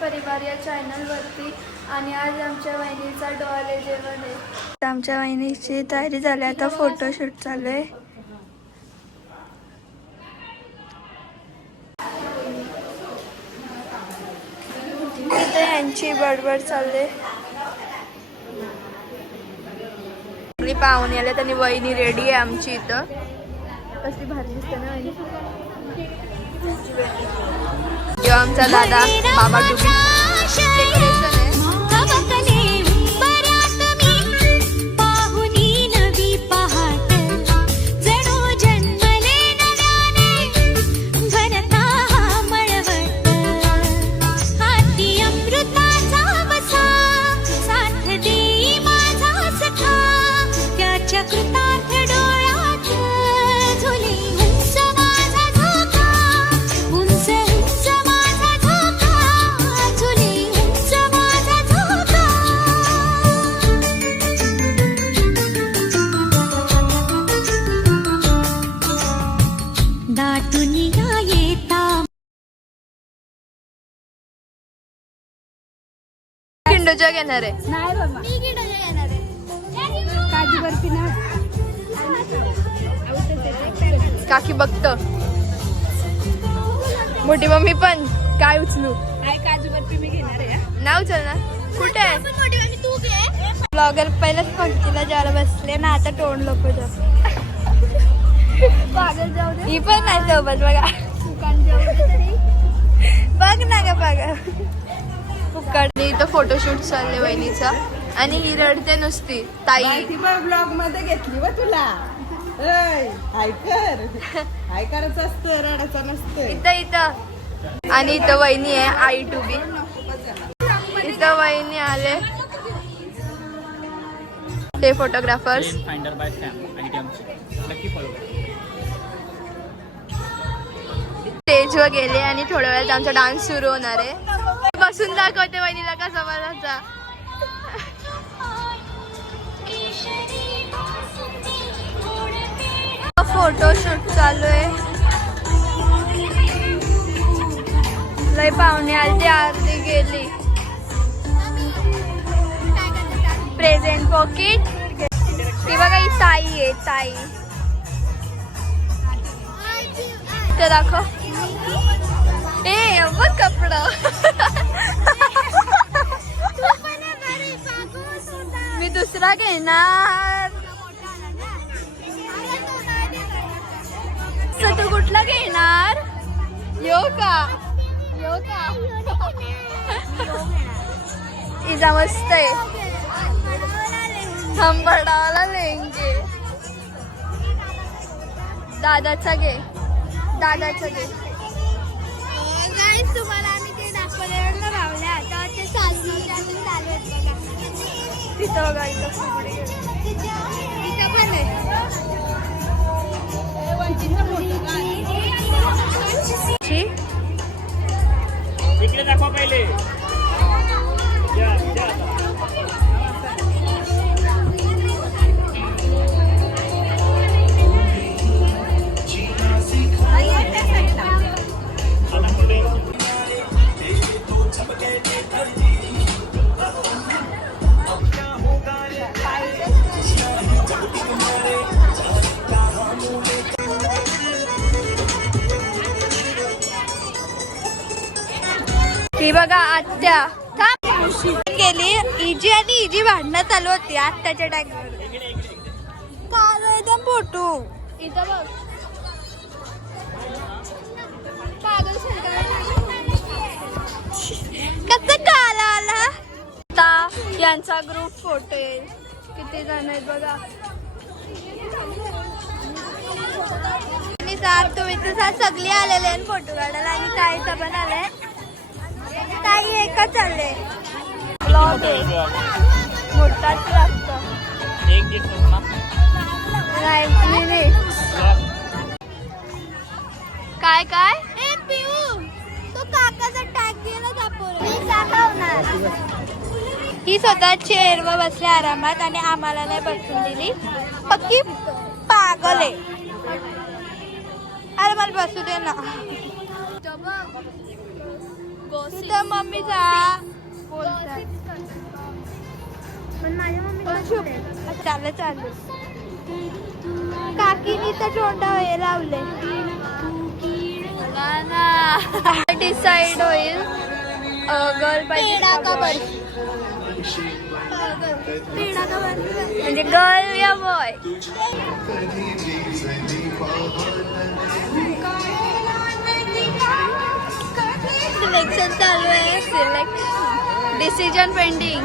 परिवार या चॅनलवरती आणि आज आमच्या वहिनीचा डॉल जेवण आहे. आमच्या वहिनीची तयारी झाली आता फोटोशूट चालू आहे. इथे यांची बडबड चालले. आपली पाहुणे आले त्यांनी वहिनी रेडी आहे आमची इथं. कसली भारी दिसते ना वहिनी. जो आमचा दादा बाबा दाटून या येता किंडोच्या घेणार आहे. नाही बाबा. मी किती येणार आहे. काजू बर्फी ना काकी बघत. मोठी मम्मी पण. काय उचलू? काय काजू बर्फी मी घेणार आहे ना कुठे आहे? मोठी मम्मी तू घे ब्लॉगर पहिल्याच पंक्तीला ज्याला बसले ना आता तोंड लोक पागल जाऊ दे. ही पण नाही सोबत बघा. दुकान जाऊ दे तरी. बघ ना ग पागल. फुकट. इथं फोटोशूट चालले वहिनीचा. आणि ही रडते नुसती. ताई. ती पण ब्लॉगमध्ये घेतली व तुला. ऐ, ऐकर ऐकरच असतं रडायचं नसतं. इथं इथं. आणि इथं वहिनी आहे आई टू बी इथं वहिनी आले. ते फोटोग्राफर्स ID आमची. स्टेजवर गेले आणि थोड्या वेळात आमचा डान्स सुरू होणार आहे. बसून दाखवते वहिनीला कसा बनायचा फोटोशूट चालू आहे. लय पाहुणे आलती आरती गेली. प्रेझेंट पॉकेट ती बघा ही ताई आहे ताई. ते दाखव. ए बघ कपडं मी दुसरा घेणार तू कुठला घेणार यो का यो का इजा मस्त आहे हम बडावाला लेंगे दादाचा घे दादाचा घे गाईस तुम्हाला आम्ही ते दाखवलेलं ना भावल्या आता ते चालू चालू तिथं बघा. इथं ही बघा आत्या. थांब. गेली. इजी आणि इजी भांडणं चालू होती आत्याच्या टॅग काल एकदम फोटो. इथं बघ. पागल कस काल आला? आता यांचा ग्रुप फोटो आहे. किती जण आहेत बघा. मी सात तुम्ही तर सगळी आलेले फोटो काढायला आणि काय पण आलाय. ताई एकच चालले ब्लॉग आहे. मोठाच लागतो एक एक ना. काय काय? ए पिऊ तो काकाचा टॅग गेला दाखवलं. मी ही स्वतः चेअरवर बसली आरामात आणि आम्हाला नाही बसून दिली. पक्की पागल आहे. अरे मला बसू दे ना. तिथं मम्मीचा बोलतात पण माझ्या मम्मी चालू काकीनी तर तोंडा हे लावले डिसाइड होईल. गर्ल पाहिजे म्हणजे गर्ल या बॉय सिलेक्शन चालू आहे. सिलेक्ट डिसिजन पेंडिंग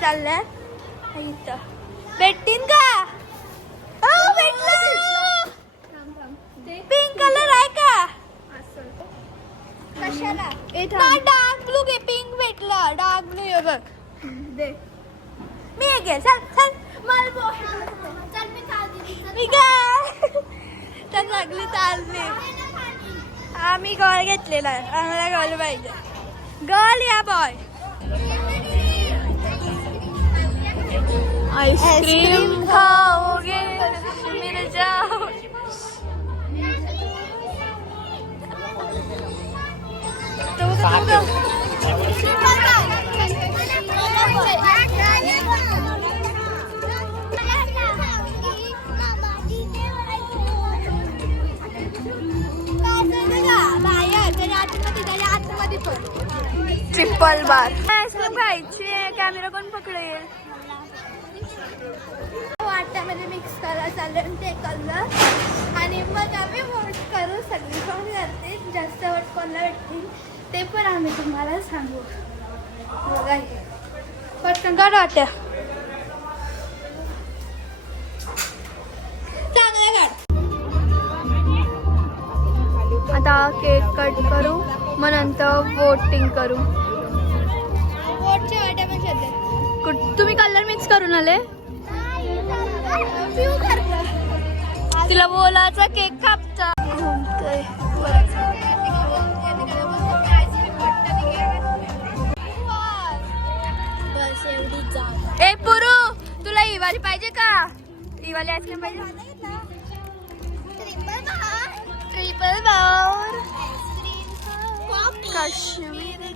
चालल्या. इथं. भेटतीन का? पिंक कलर आहे का? कशाला? डार्क ब्लू घे पिंक भेटला. डार्क ब्लू हे बघ. दे. मी घे चल चल. मला मी काय? तर लागली चालली आम्ही गळ घेतलेला आहे. आम्हाला गळ पाहिजे. गळ या बॉय आईस्क्रीम खाओगे मिल जाओ। तो तो. ट्रिपल बार आईस्क्रीम खायची आहे कॅमेरा कोण पकडेल? मिक्स करा चालेल ते कलर. आणि मग आम्ही वोट करू सगळी. कोण करते जास्त वोट कोणाला भेटतील? ते पण आम्ही तुम्हाला सांगू. बघा. पटकन काढ वाट्या आता केक कट करू. मग नंतर वोटिंग करू. वोटच्या तुम्ही कलर मिक्स करून आले? तिला बोलाचा केक घुमतोय जाऊ ए पुरू तुला ही वाली पाहिजे का? ही वाली आईस्क्रीम पाहिजे? ट्रिपल बाउर काश्मीर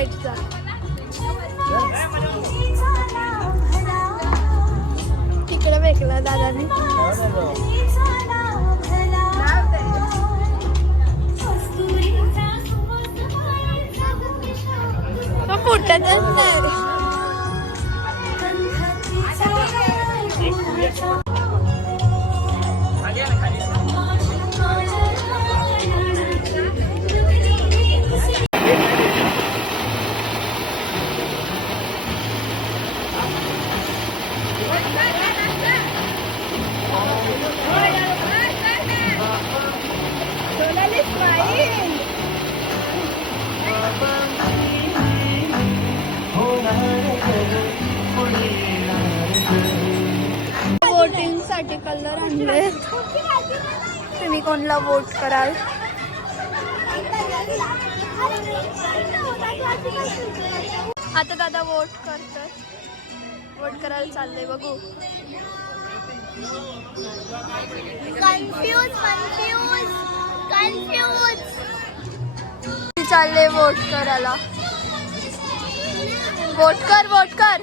लाईटचा तिकडे फेकला दादाने. तो फुटतच नाही साठी कलर आणले. तुम्ही कोणला वोट कराल? आता दादा वोट करतोय. वोट करायला चाललंय बघू. कन्फ्यूज कन्फ्यूज कन्फ्यूज चालले वोट करायला. वोट कर वोट कर.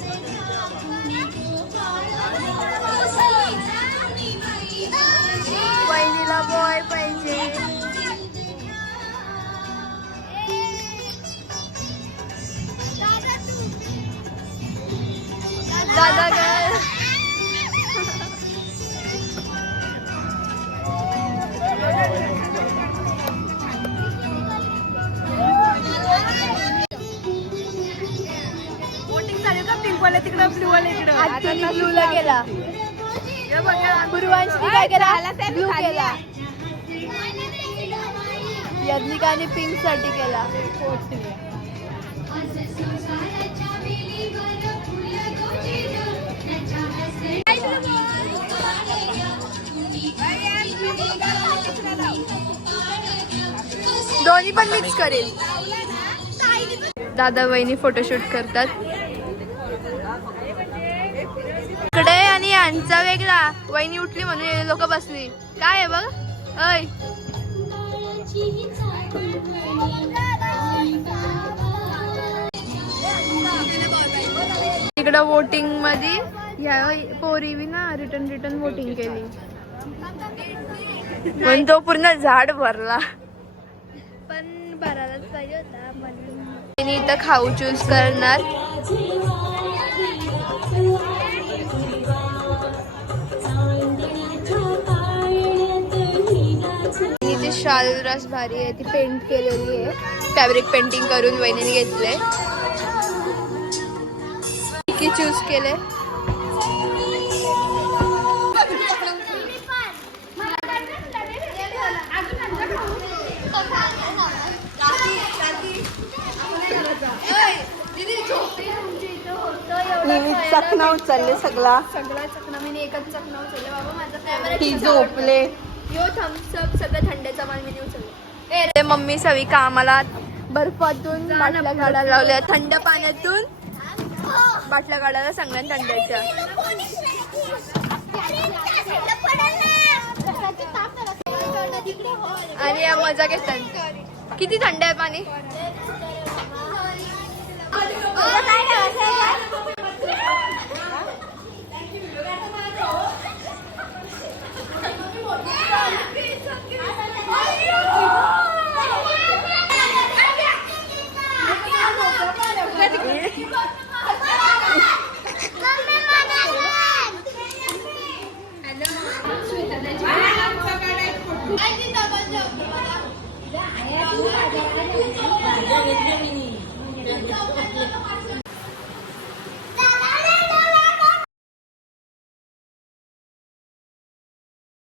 आत्याने ब्लूला गेला. पूर्वांशी काय केला ब्लू केला यज्ञिकाने पिंकसाठी केला. दोन्ही पण मिक्स करेल. दादा वहिनी फोटोशूट करतात इकडे आणि यांचा वेगळा. वहिनी उठली म्हणून लोक बसली. काय आहे बघ? अय इकडं वोटिंगमध्ये ह्या पोरी ना रिटर्न रिटर्न वोटिंग केली. पण तो पूर्ण झाड भरला. पण भरायलाच पाहिजे होता इथं खाऊ चूज करणार. तिची शाल रस भारी आहे ती पेंट केलेली आहे. फॅब्रिक पेंटिंग करून वहिनीने घेतले की चूज केले चकना उचलले सगळा. सगळा चकना मी एकच चकना उचलले. बाबा माझा कॅमेरा ही झोपले. यो थम्सअप सगळं थंडचा माल मी सगळं. मम्मी सवी कामाला बर्फातून बाटल्या काढायला लावल्या. थंड पाण्यातून हो. बाटल्या काढायला सांगल्या थंडाच्या अरे या मजा घेतात. किती थंड आहे पाणी? काय Mom!